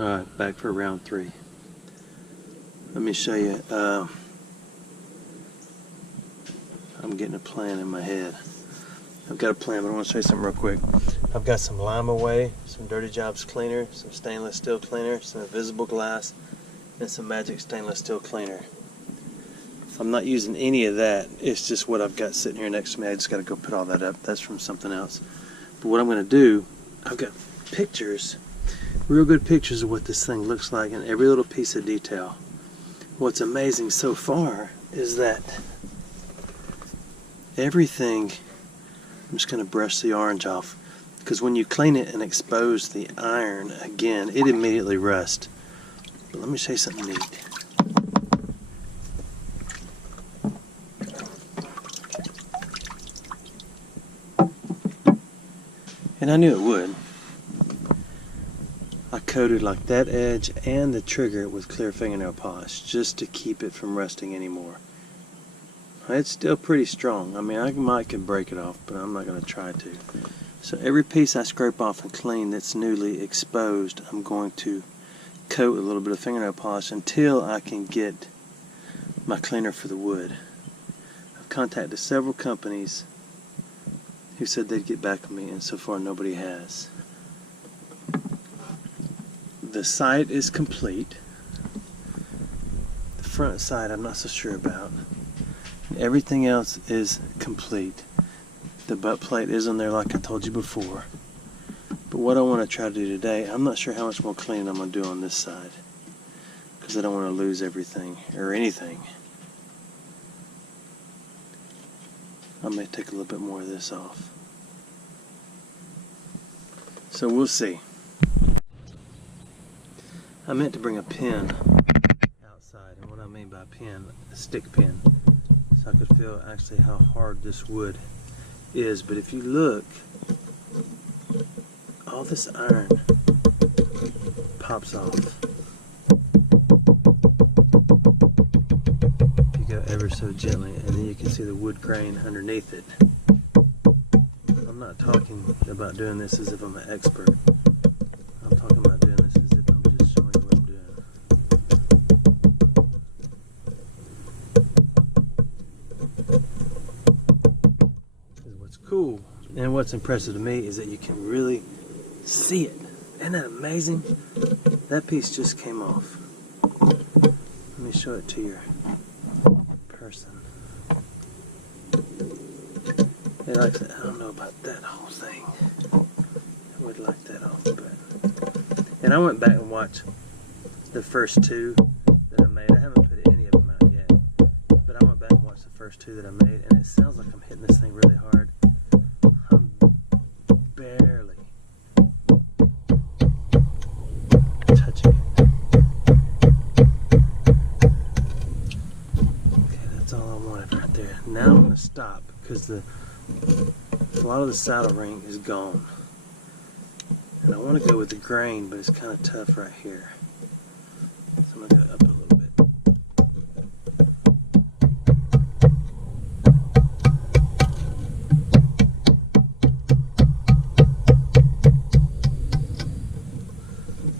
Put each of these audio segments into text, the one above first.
Alright, back for round 3. Let me show you. I'm getting a plan in my head. I've got a plan, but I want to show you something real quick. I've got some Lime Away, some Dirty Jobs cleaner, some stainless steel cleaner, some invisible glass, and some Magic stainless steel cleaner. I'm not using any of that. It's just what I've got sitting here next to me. I just got to go put all that up. That's from something else. But what I'm going to do, I've got pictures, real good pictures of what this thing looks like in every little piece of detail. What's amazing so far is that everything, I'm just going to brush the orange off, because when you clean it and expose the iron again, it immediately rusts. But let me show you something neat. And I knew it would. I coated like that edge and the trigger with clear fingernail polish just to keep it from rusting anymore. It's still pretty strong. I mean, I might could break it off, but I'm not going to try to. So every piece I scrape off and clean that's newly exposed, I'm going to coat with a little bit of fingernail polish until I can get my cleaner for the wood. I've contacted several companies who said they'd get back with me, and so far nobody has. The side is complete. The front side I'm not so sure about. Everything else is complete. The butt plate is on there like I told you before. But what I want to try to do today, I'm not sure how much more cleaning I'm going to do on this side, because I don't want to lose everything or anything. I may take a little bit more of this off. So we'll see. I meant to bring a pin outside, and what I mean by pin, a stick pin, so I could feel actually how hard this wood is. But if you look, all this iron pops off. If you go ever so gently, and then you can see the wood grain underneath it. I'm not talking about doing this as if I'm an expert. I'm talking about doing this as if I'm just showing you what I'm doing. Because what's cool and what's impressive to me is that you can really see it. Isn't that amazing? That piece just came off. Let me show it to your person. They like that. I don't know about that whole thing. I would like that off, but. And I went back and watched the first 2 that I made. I haven't put any of them out yet, but I went back and watched the first 2 that I made, and it sounds like I'm hitting this thing really hard. I'm barely touching it. Okay, that's all I wanted right there. Now I'm going to stop because a lot of the saddle ring is gone. And I want to go with the grain, but it's kind of tough right here. So I'm going to go up a little bit.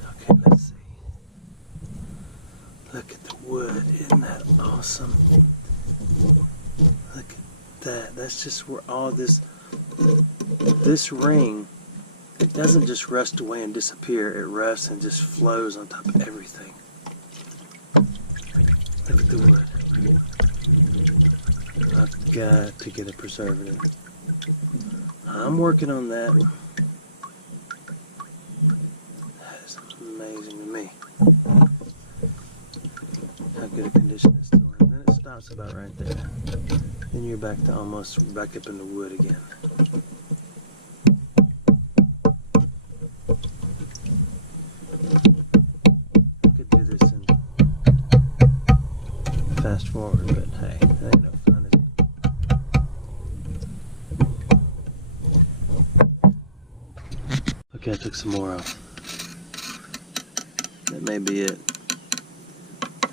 Okay, let's see. Look at the wood. Isn't that awesome? Look at that. That's just where all this ring, it doesn't just rust away and disappear. It rusts and just flows on top of everything. Look at the wood. I've got to get a preservative. I'm working on that. That is amazing to me. How good a condition it's still in. Then it stops about right there. Then you're back to almost back up in the wood again. Fast forward, but hey, that ain't no fun, is it? Okay, I took some more off. That may be it.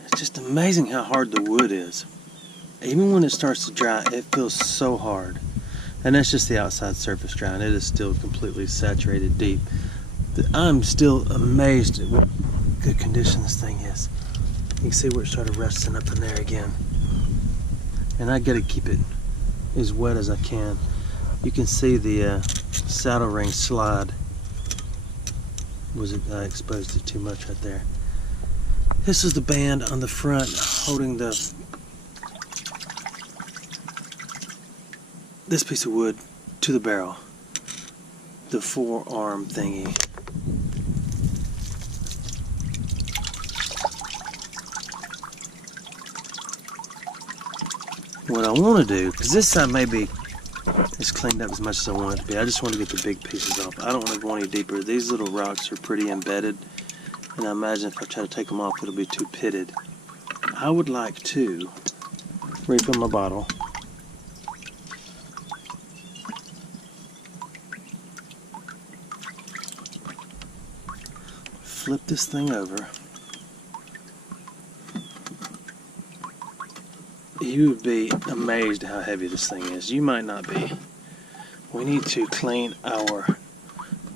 It's just amazing how hard the wood is. Even when it starts to dry, it feels so hard. And that's just the outside surface drying. It is still completely saturated deep. I'm still amazed at good condition this thing is. You can see where it started rusting up in there again. And I gotta keep it as wet as I can. You can see the saddle ring slide. I exposed it too much right there. This is the band on the front holding this piece of wood to the barrel. The forearm thingy. What I want to do, because this side maybe is cleaned up as much as I want it to be. I just want to get the big pieces off. I don't want to go any deeper. These little rocks are pretty embedded, and I imagine if I try to take them off, it'll be too pitted. I would like to refill my bottle. Flip this thing over. You would be amazed how heavy this thing is. You might not be. We need to clean our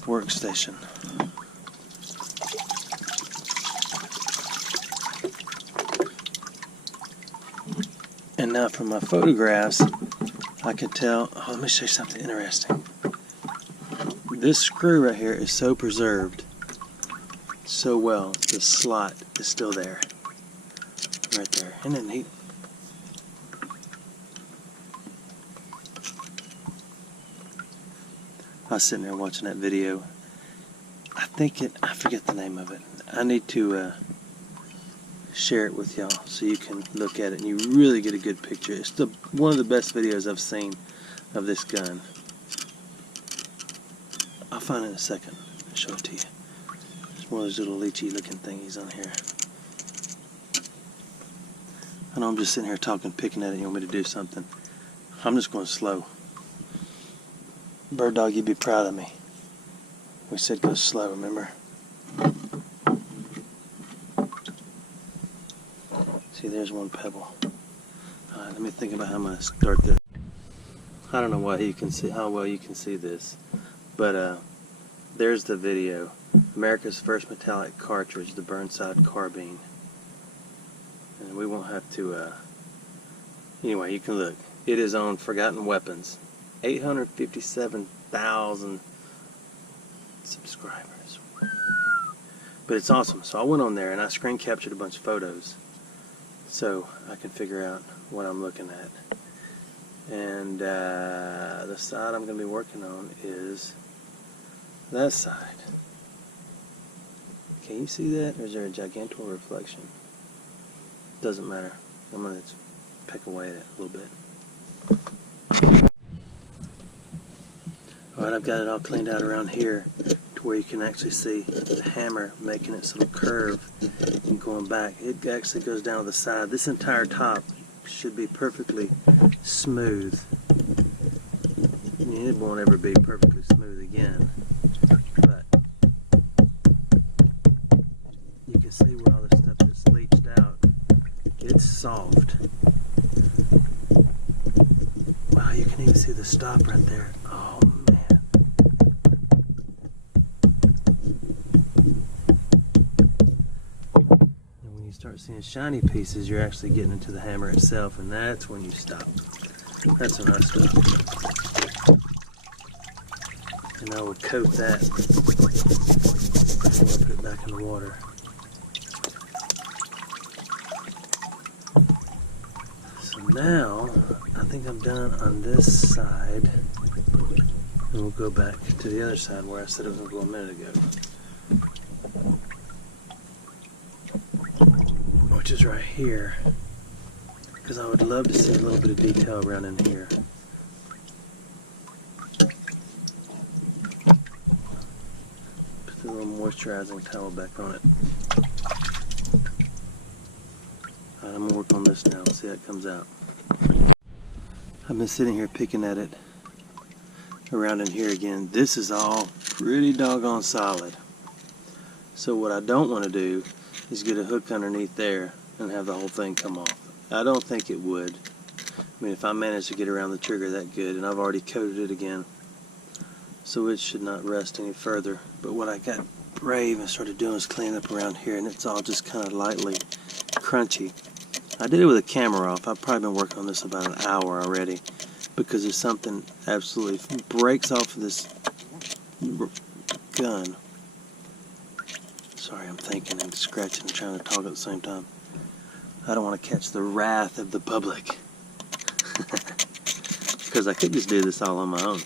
workstation. And now from my photographs, I could tell, oh, let me show you something interesting. This screw right here is so preserved so well. The slot is still there. Right there. Isn't it neat? I was sitting there watching that video. I forget the name of it. I need to share it with y'all so you can look at it and you really get a good picture. It's one of the best videos I've seen of this gun. I'll find it in a second. I'll show it to you. It's one of those little leechy looking thingies on here. I know I'm just sitting here talking, picking at it. You want me to do something? I'm just going slow. Bird dog, you'd be proud of me. We said go slow, remember? See, there's one pebble. Alright, let me think about how I'm going to start this. I don't know how well you can see this, but there's the video. America's first metallic cartridge, the Burnside Carbine. And we won't have to, anyway, you can look. It is on Forgotten Weapons. 857,000 subscribers. But it's awesome. So I went on there and I screen captured a bunch of photos so I can figure out what I'm looking at. And the side I'm going to be working on is that side. Can you see that? Or is there a gigantor reflection? Doesn't matter. I'm going to peck away at it a little bit. Alright, I've got it all cleaned out around here to where you can actually see the hammer making its little curve and going back. It actually goes down to the side. This entire top should be perfectly smooth. It won't ever be perfectly smooth again. But you can see where all the stuff that's leached out. It's soft. Wow, you can even see the stop right there. Oh man. And when you start seeing shiny pieces, you're actually getting into the hammer itself, and that's when you stop. That's when I stop. And I will coat that and I'll put it back in the water. So now, I think I'm done on this side, and we'll go back to the other side where I said it was going to go a minute ago, which is right here, because I would love to see a little bit of detail around in here. Put the little moisturizing towel back on it. Alright, I'm going to work on this now, see how it comes out. I've been sitting here picking at it around in here again. This is all pretty doggone solid. So what I don't want to do is get a hook underneath there and have the whole thing come off. I don't think it would. I mean, if I manage to get around the trigger that good, and I've already coated it again, so it should not rust any further. But what I got brave and started doing was cleaning up around here, and it's all just kind of lightly crunchy. I did it with a camera off. I've probably been working on this about an hour already, because there's something absolutely breaks off of this gun. Sorry, I'm thinking and scratching and trying to talk at the same time. I don't want to catch the wrath of the public. Because I could just do this all on my own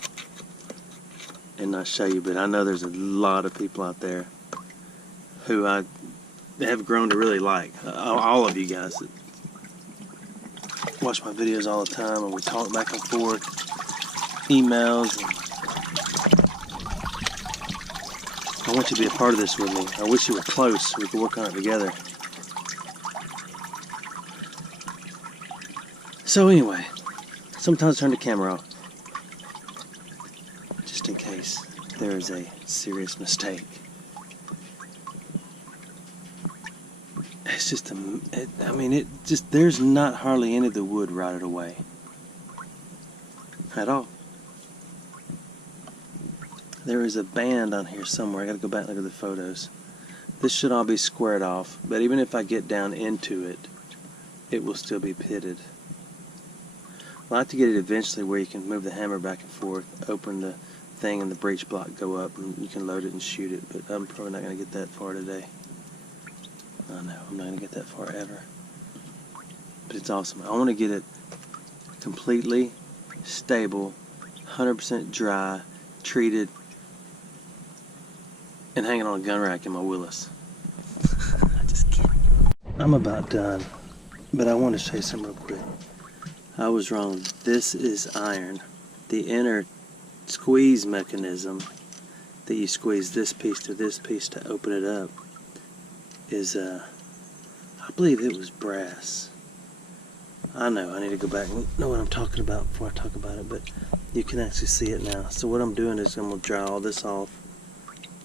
and not show you, but I know there's a lot of people out there who I have grown to really like. All of you guys that watch my videos all the time, and we talk back and forth, emails. And I want you to be a part of this with me. I wish you were close so we could work on it together. So anyway, sometimes turn the camera off, just in case there is a serious mistake. It's just there's not hardly any of the wood rotted away at all. There is a band on here somewhere. I gotta go back and look at the photos. This should all be squared off, but even if I get down into it, it will still be pitted. I like to get it eventually where you can move the hammer back and forth, open the thing, and the breech block go up, and you can load it and shoot it, but I'm probably not going to get that far today. I know, I'm not going to get that far ever. But it's awesome. I want to get it completely stable, 100% dry, treated, and hanging on a gun rack in my Willis. I just kidding. I'm about done, but I want to say something real quick. I was wrong. This is iron. The inner squeeze mechanism that you squeeze this piece to open it up is, I believe it was brass. I know, I need to go back and know what I'm talking about before I talk about it, but you can actually see it now. So what I'm doing is I'm going to dry all this off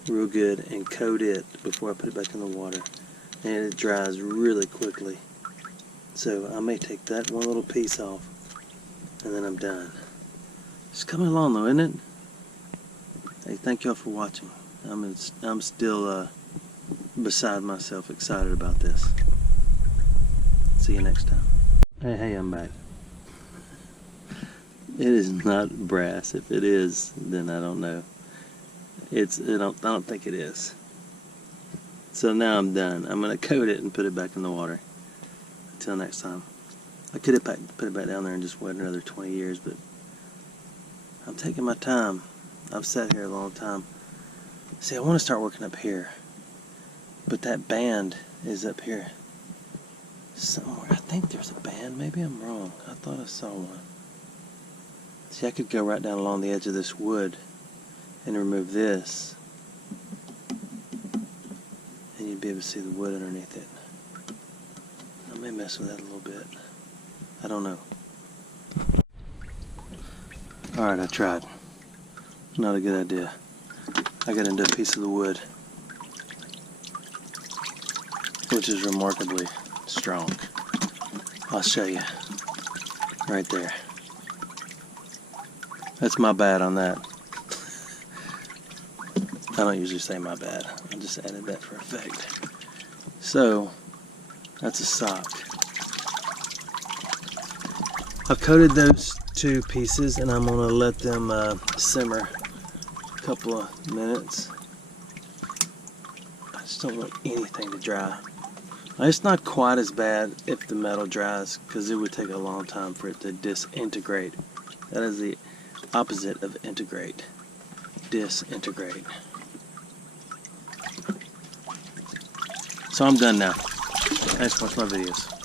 real good and coat it before I put it back in the water. And it dries really quickly. So I may take that one little piece off and then I'm done. It's coming along though, isn't it? Hey, thank y'all for watching. I'm still beside myself excited about this. See you next time. Hey, I'm back. It is not brass. If it is, then I don't know. I don't think it is. So now I'm done. I'm gonna coat it and put it back in the water. Until next time. I could have put it back down there and just wait another 20 years, but I'm taking my time. I've sat here a long time. See, I want to start working up here, but that band is up here somewhere. I think there's a band. Maybe I'm wrong. I thought I saw one. See, I could go right down along the edge of this wood and remove this, and you'd be able to see the wood underneath it. I may mess with that a little bit. I don't know. Alright, I tried. Not a good idea. I got into a piece of the wood, which is remarkably strong. I'll show you. Right there. That's my bad on that. I don't usually say my bad. I just added that for effect. So, that's a sock. I've coated those two pieces and I'm going to let them simmer a couple of minutes. I just don't want anything to dry. It's not quite as bad if the metal dries, because it would take a long time for it to disintegrate. That is the opposite of integrate. Disintegrate. So I'm done now. Thanks for watching my videos.